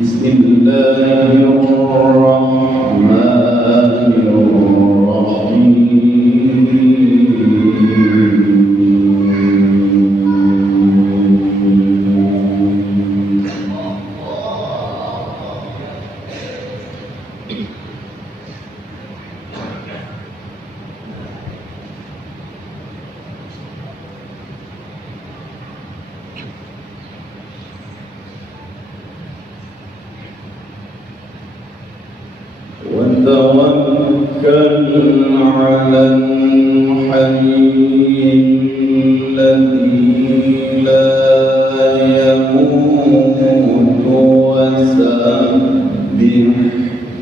بسم الله الرحمن وتوكل على الحي الذي لا يموت وسبح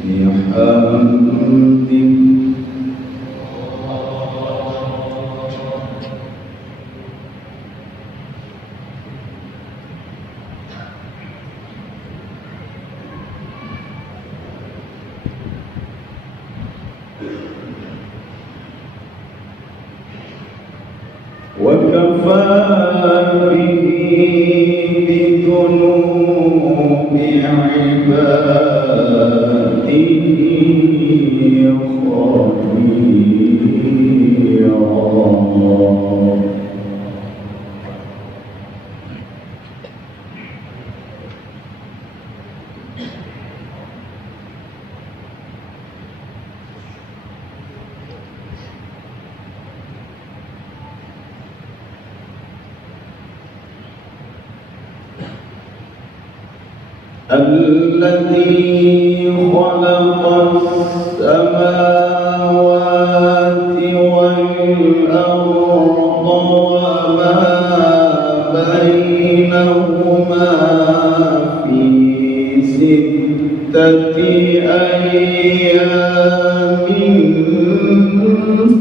بحمده وكفى به بذنوب عباده خبيرا الذي خلق السماوات والأرض وما بينهما في 6 أيام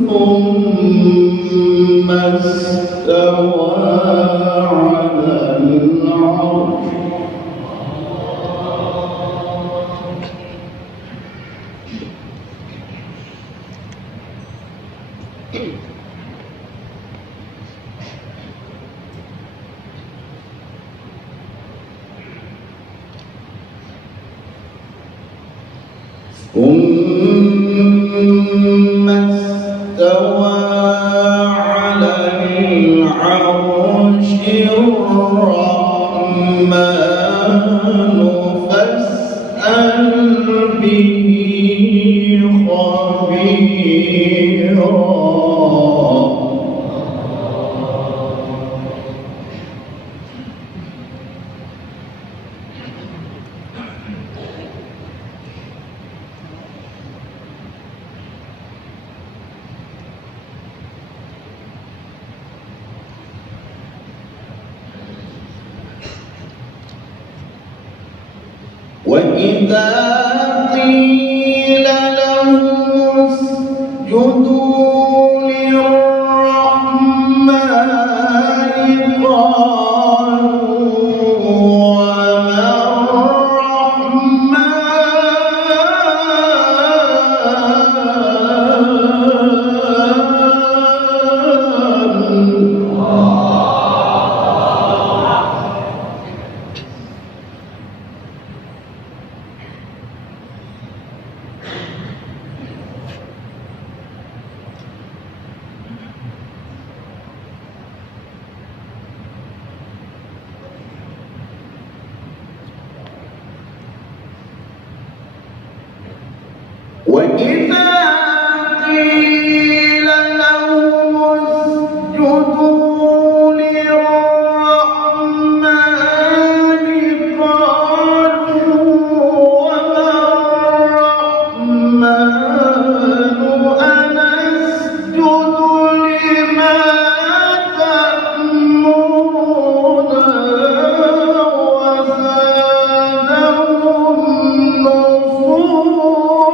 ثم استوى على العرش ثم استوى على العرش الرحمن فاسأل به خبيرا وإذا قيل لهم اسجدوا للرحمن قالوا وما وإذا قيل لهم اسجدوا للرحمن قالوا وما الرحمن أنسجد لما تأمرنا وزادهم نفورا.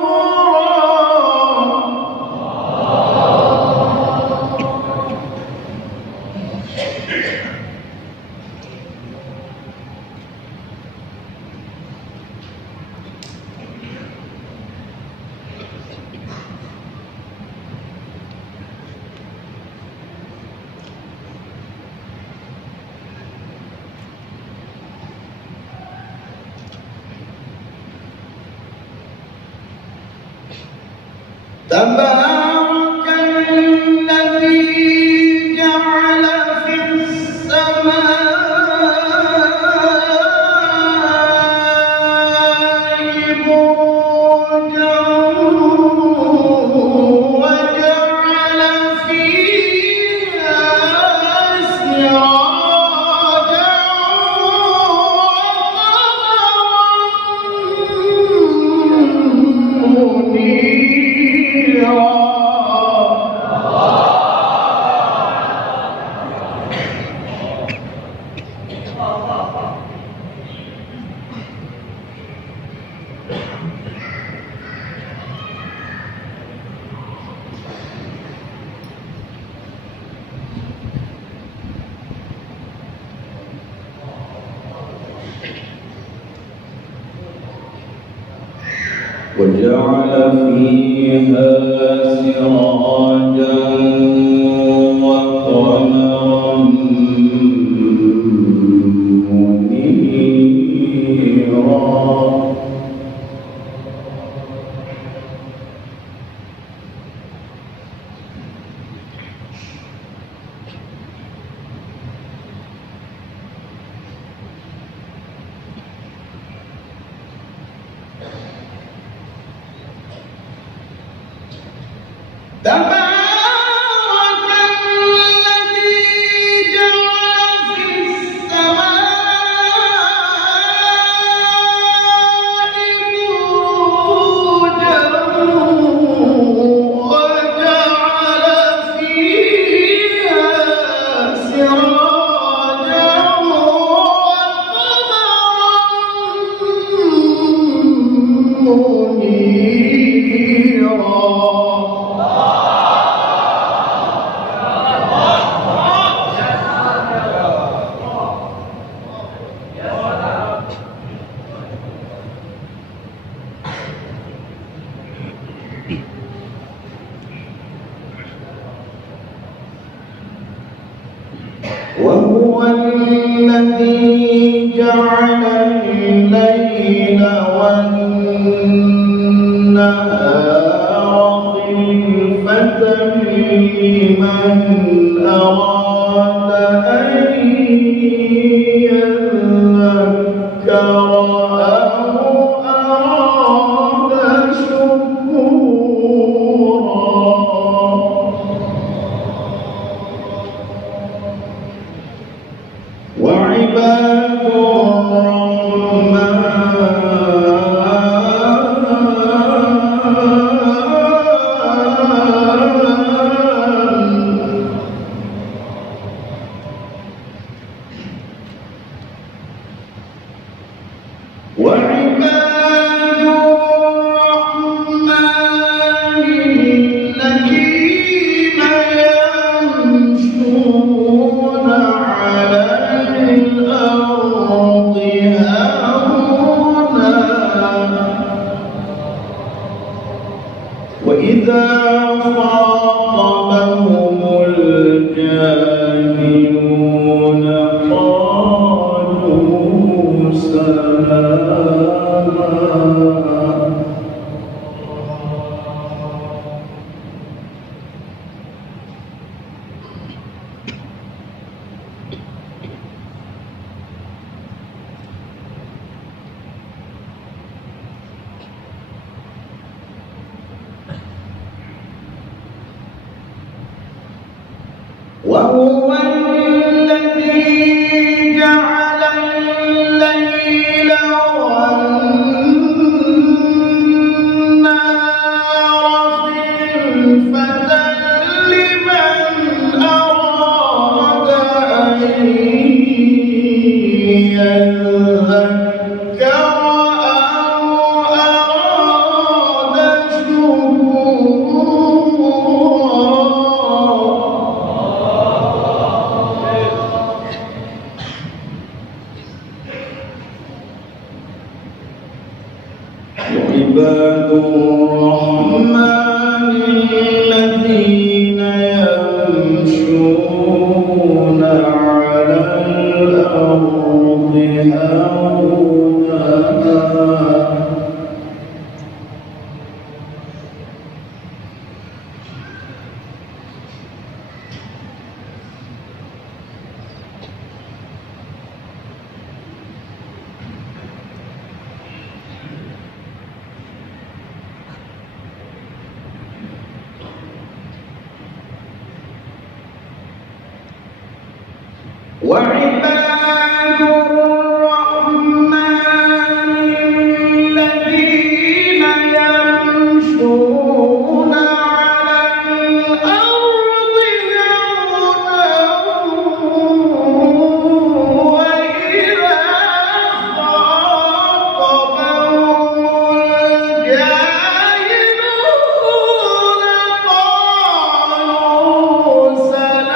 تبارك الذي جعل في السماء بروجا وجعل فيها سراجا وقمرا منيرا. وجعل فيها سراجا وقمرا منيرا. تبارك الذي جعل في السماء بروجا وجعل فيها سراجا وقمرا منيرا. وهو الذي جعل الليل والنهار خلفة لمن أراد أن يذكر أو أراد شكورا. وعباد الرحمن الذين يمشون على الأرض هونا وإذا خاطبهم الجاهلون قالوا سلاما. وهو الذي جعل الليل والنهار خلفة لمن أراد أن يذكر أو أراد عباد الرحمن الذين يمشون على الأرض هونا. وعباد الرحمن الذين يمشون على الأرض هونا وإذا خاطبهم الجاهلون قالوا سلاما.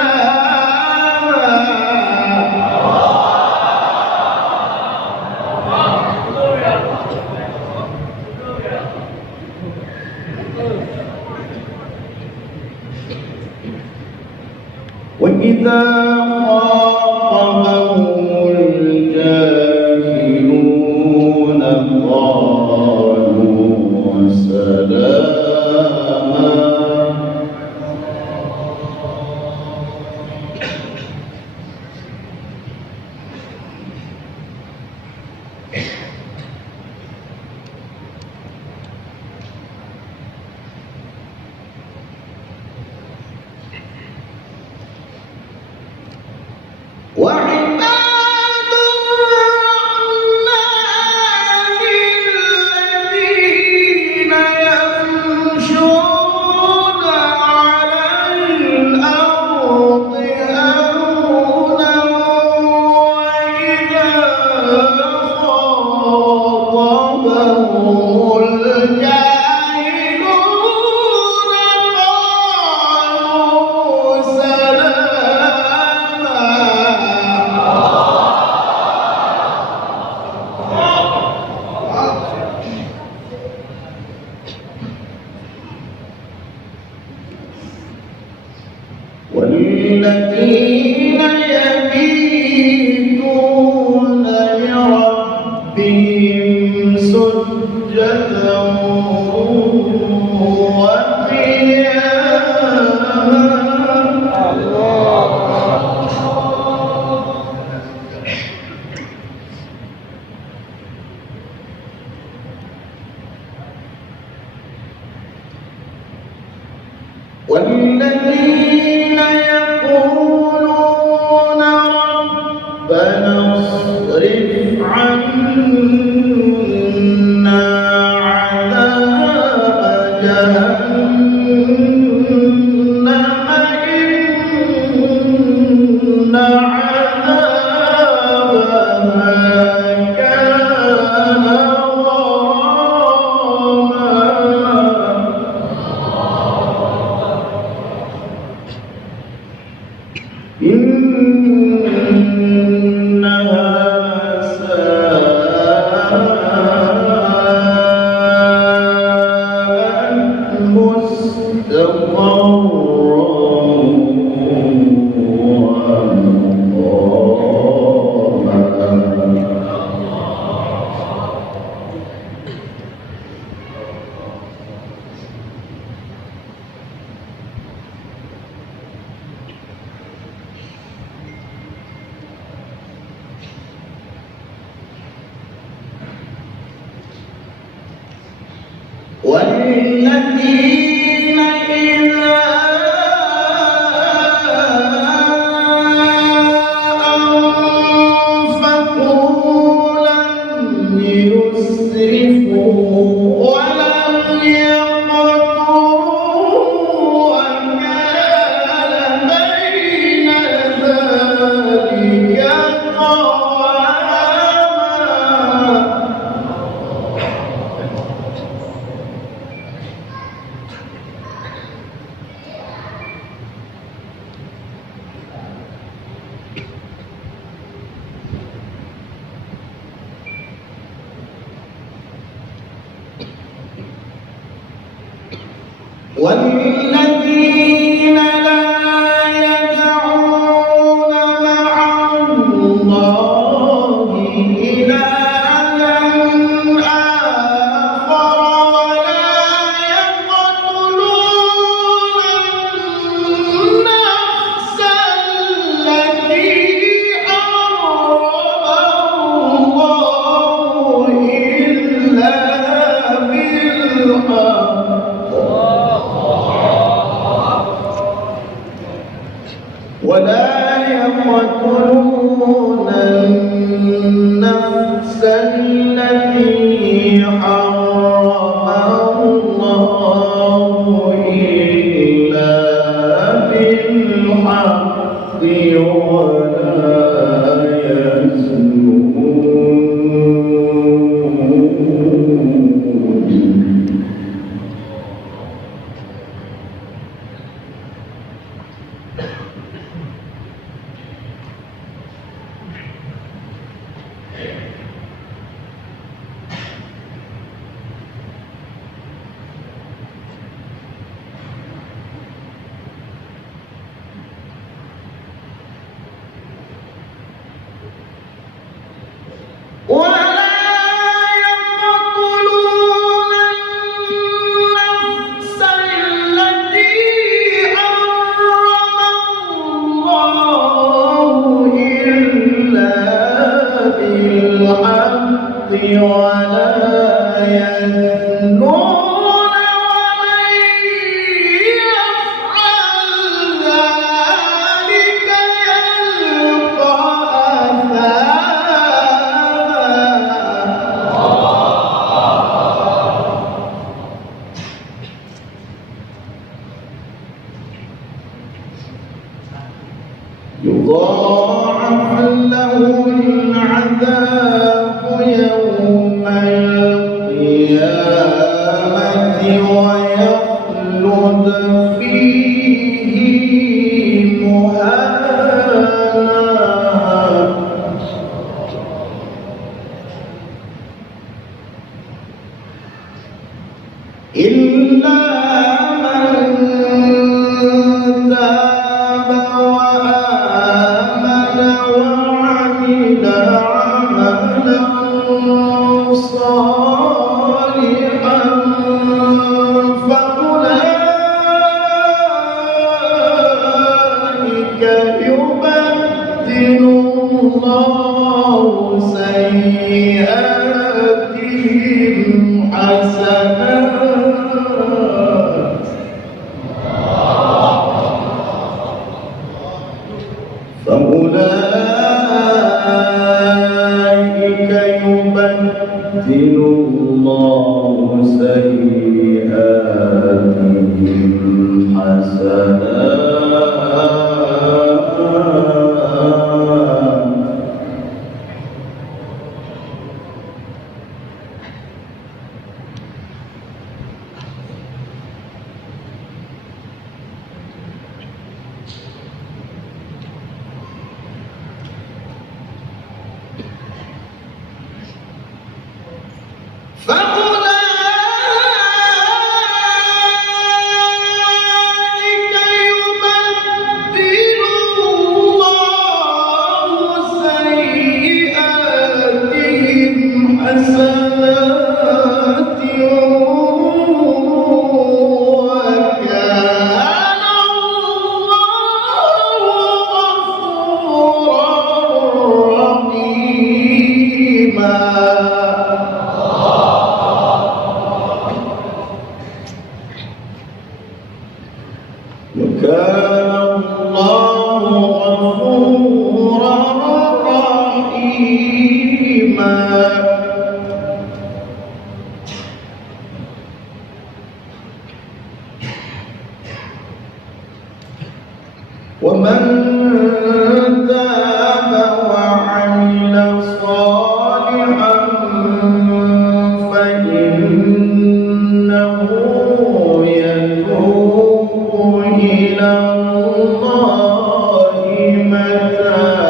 وإذا خاطبهم الجاهلون قالوا سلاما. وعباد الرحمن الذين يمشون على الأرض هونا وإذا خاطبهم الجاهلون قالوا سلاما. والذين يبيتون لربهم سجدا والذين يقولون ربنا اصرف عنا عذاب جهنم إن عذابها كان غراما. إنها ساءت مستقرا والذين إذا أنفقوا لم يسرفوا ولم يقتروا وكان بين ذلك قواما. والذين لا يدعون مع الله إلها آخر ولا يقتلون النفس التي حرم الله إلا بالحق النفس التي حرم الله إلا بالحق ولا يضاعف له العذاب يوم القيامة ويخلد فيه مهانا إلا فأولئك يبدل الله سيئاتهم حسنات وكان الله غفورا رحيما ومن تاب وعمل صالحا فإنه يتوب إلى الله متابا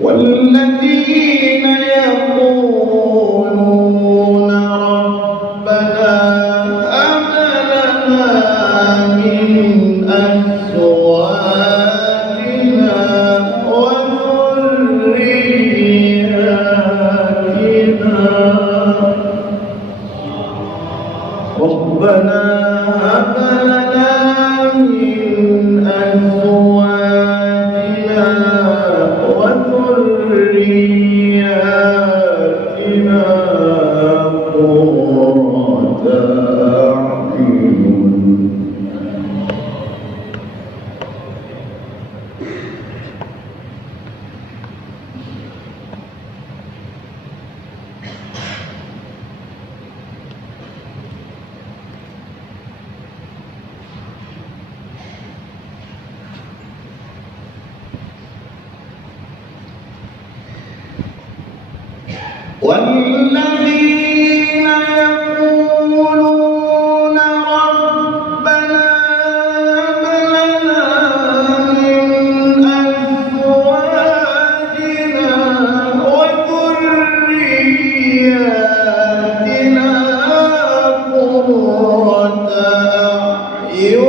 والذين يقولون ربنا هب لنا من أزواجنا وذرياتنا ربنا هب لنا من أزواجنا وذرياتنا قرة أعين والذين يقولون ربنا هب لنا من أزواجنا وذرياتنا قرة أعين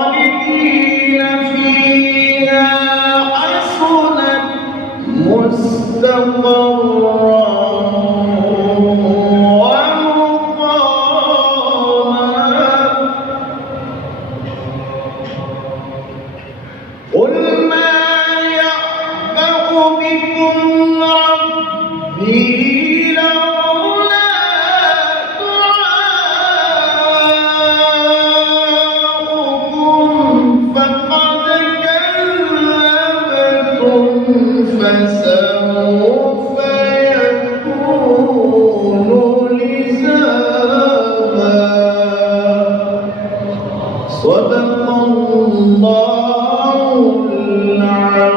خالدين فيها حسنت مستقرا ومقاما قل ما يعبأ بكم ربي فسوف يكون لزاما صدق الله العظيم.